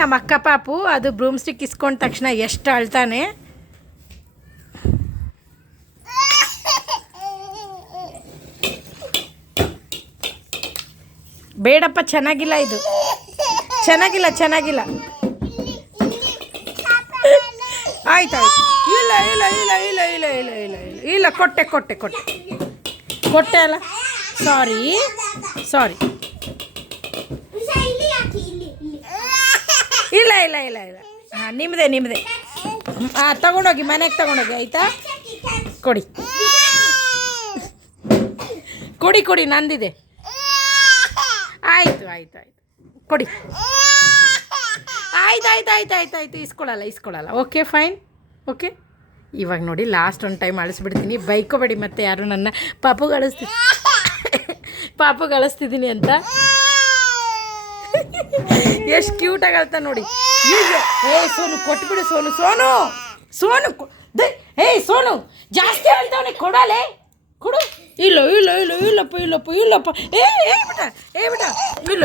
ನಮ್ಮ ಅಕ್ಕ ಪಾಪು ಅದು ಬ್ರೂಮ್ ಸ್ಟಿಕ್ ಇಸ್ಕೊಂಡ ತಕ್ಷಣ ಎಷ್ಟು ಅಳ್ತಾನೆ. ಬೇಡಪ್ಪ, ಚೆನ್ನಾಗಿಲ್ಲ, ಇದು ಚೆನ್ನಾಗಿಲ್ಲ. ಆಯ್ತು. ಇಲ್ಲ ಇಲ್ಲ ಇಲ್ಲ ಇಲ್ಲ ಇಲ್ಲ ಇಲ್ಲ ಇಲ್ಲ ಇಲ್ಲ ಇಲ್ಲ ಕೊಟ್ಟೆ ಅಲ್ಲ. ಸಾರಿ. ಇಲ್ಲ ಇಲ್ಲ ಇಲ್ಲ ಇಲ್ಲ ಹಾಂ, ನಿಮ್ಮದೇ. ಹಾಂ, ತಗೊಂಡೋಗಿ ಮನೆಗೆ ತಗೊಂಡೋಗಿ, ಆಯಿತಾ? ಕೊಡಿ ನಂದಿದೆ. ಆಯಿತು ಕೊಡಿ. ಆಯ್ತು ಇಸ್ಕೊಳ್ಳಲ್ಲ. Okay fine. ಓಕೆ, ಇವಾಗ ನೋಡಿ ಲಾಸ್ಟ್ ಒಂದು ಟೈಮ್ ಅಳಿಸ್ಬಿಡ್ತೀನಿ. ಬೈಕೋಬೇಡಿ ಮತ್ತೆ ಯಾರು ನನ್ನ ಪಾಪು ಗಳಿಸ್ತಿದ್ದೀನಿ ಅಂತ. ಎಷ್ಟು ಕ್ಯೂಟಾಗಿ ಅಳ್ತಾ ನೋಡಿ. ಸೋನು ಕೊಟ್ಬಿಡು. ಸೋನು ಜಾಸ್ತಿ ಹೇಳ್ತಾವನೆ, ಕೊಡು. ಇಲ್ಲಪ್ಪ. ಬಿಟ ಇಲ್ಲ.